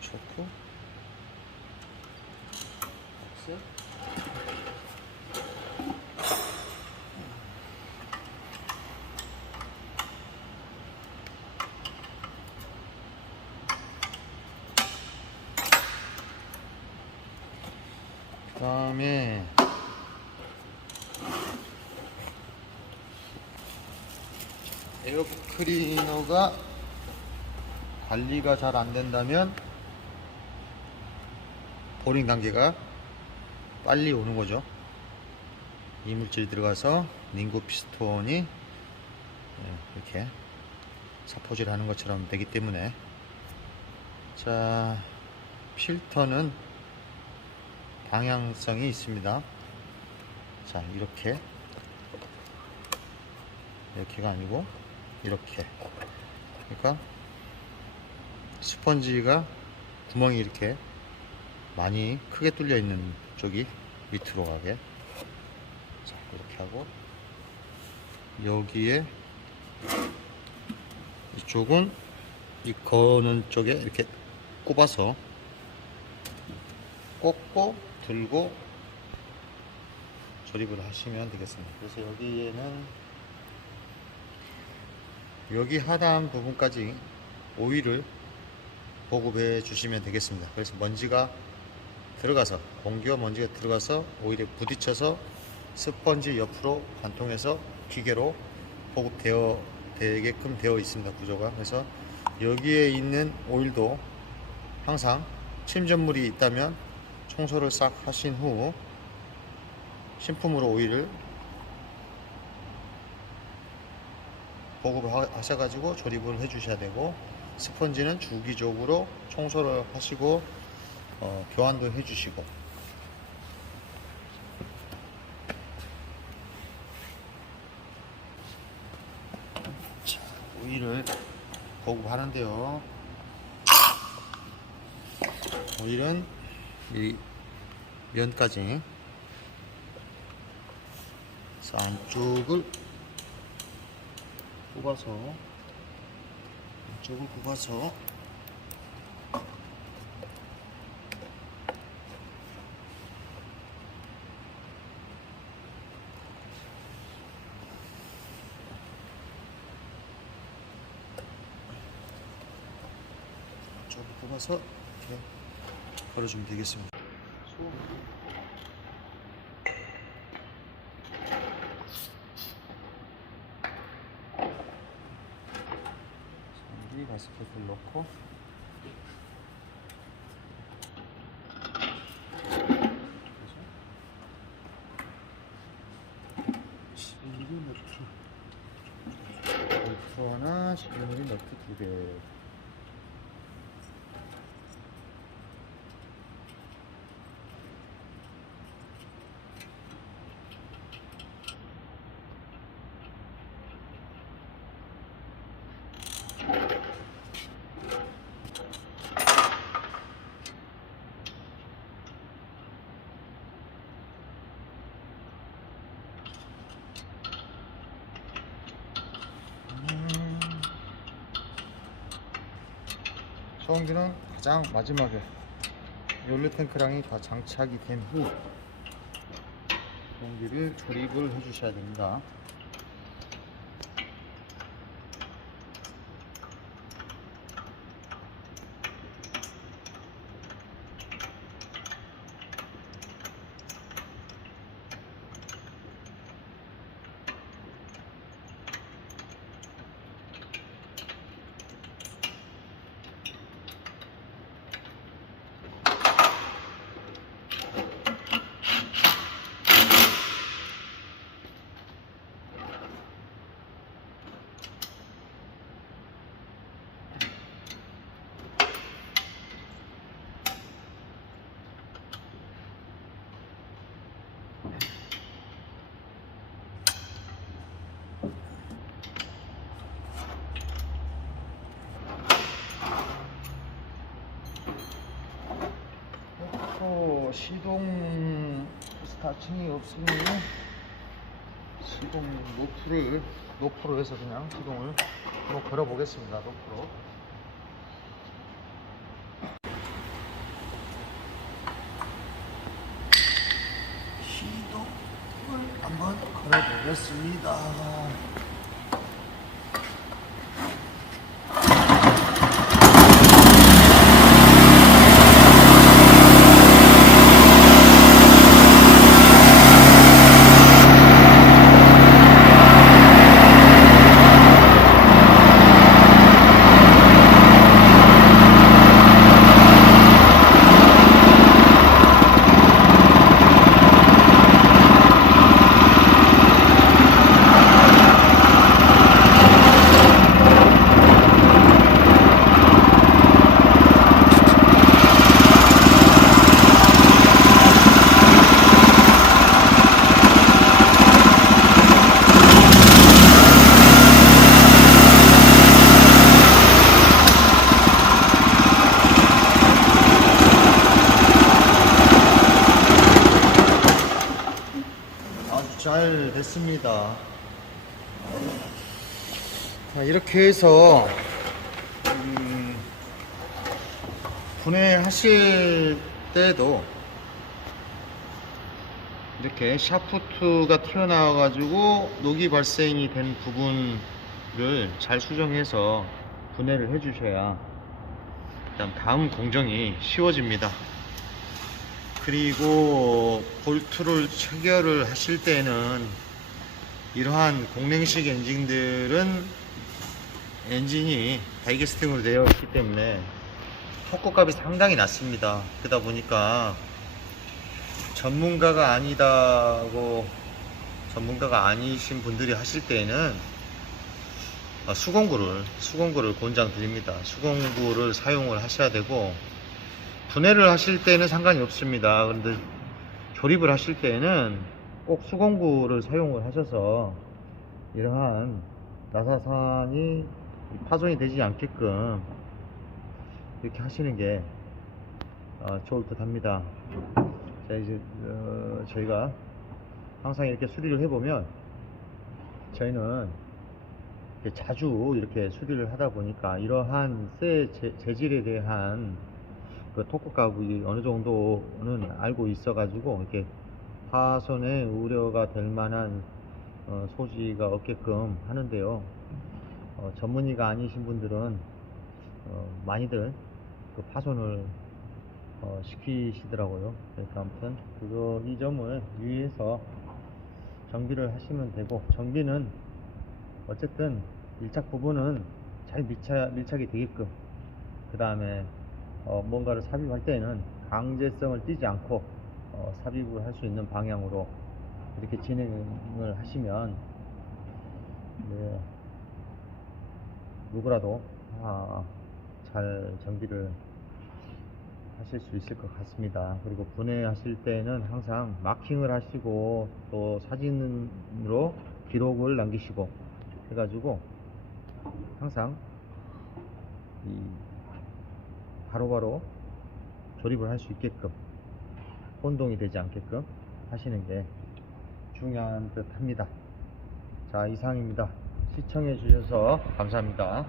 좋고 박스 에어 클리너가 관리가 잘 안 된다면 보링 단계가 빨리 오는 거죠. 이물질이 들어가서 링고 피스톤이 이렇게 사포질 하는 것처럼 되기 때문에, 자, 필터는 방향성이 있습니다. 자, 이렇게가 아니고 이렇게, 그러니까 스펀지가 구멍이 이렇게 많이 크게 뚫려 있는 쪽이 밑으로 가게, 자, 이렇게 하고, 여기에 이쪽은 이 거는 쪽에 이렇게 꼽아서 꽂고 들고 조립을 하시면 되겠습니다. 그래서 여기에는 여기 하단 부분까지 오일을 보급해 주시면 되겠습니다. 그래서 먼지가 들어가서, 공기와 먼지가 들어가서 오일에 부딪혀서 스펀지 옆으로 관통해서 기계로 보급되게끔 되어 있습니다. 구조가. 그래서 여기에 있는 오일도 항상 침전물이 있다면 청소를 싹 하신 후 신품으로 오일을 보급을 하셔가지고 조립을 해 주셔야 되고, 스펀지는 주기적으로 청소를 하시고 교환도 해 주시고. 자, 오일을 보급하는데요, 오일은 이 면까지 안쪽을 꼽아서, 안쪽을 꼽아서 이렇게 걸어주면 되겠습니다. 여기 가스켓을 넣고, 볼트 하나, 11mm 너트 2개. 소음기는 가장 마지막에 연료 탱크랑이 다 장착이 된 후 소음기를 조립을 해 주셔야 됩니다. 시동 스타팅이 없으니 시동 노프로 해서 그냥 시동을 한번 걸어 보겠습니다. 노프로. 시동을 한번 걸어 보겠습니다. 됐습니다. 자, 이렇게 해서 분해하실 때도 이렇게 샤프트가 튀어나와 가지고 녹이 발생이 된 부분을 잘 수정해서 분해를 해 주셔야 다음 공정이 쉬워집니다. 그리고 볼트를 체결을 하실 때는 이러한 공랭식 엔진들은 엔진이 다이캐스팅으로 되어 있기 때문에 토크값이 상당히 낮습니다. 그러다 보니까 전문가가 아니신 분들이 하실 때에는 수공구를 권장드립니다. 수공구를 사용을 하셔야 되고, 분해를 하실 때는 상관이 없습니다. 그런데 조립을 하실 때는 꼭 수공구를 사용을 하셔서 이러한 나사산이 파손이 되지 않게끔 이렇게 하시는 게 좋을 듯 합니다. 자, 이제 저희가 항상 이렇게 수리를 해보면, 저희는 이렇게 자주 이렇게 수리를 하다 보니까 이러한 쇠 재질에 대한 그 토크값이 어느 정도는 알고 있어 가지고 이렇게 파손의 우려가 될 만한 소지가 없게끔 하는데요. 전문의가 아니신 분들은 많이들 그 파손을 시키시더라고요. 그러니까 아무튼 이 점을 유의해서 정비를 하시면 되고, 정비는 어쨌든 밀착 부분은 잘 밀착이 되게끔, 그 다음에 뭔가를 삽입할 때는 강제성을 띠지 않고 삽입을 할 수 있는 방향으로 이렇게 진행을 하시면 누구라도 잘 정비를 하실 수 있을 것 같습니다. 그리고 분해하실 때는 항상 마킹을 하시고 또 사진으로 기록을 남기시고 해가지고 항상 바로바로 조립을 할 수 있게끔, 혼동이 되지 않게끔 하시는 게 중요한 듯 합니다. 자, 이상입니다. 시청해 주셔서 감사합니다.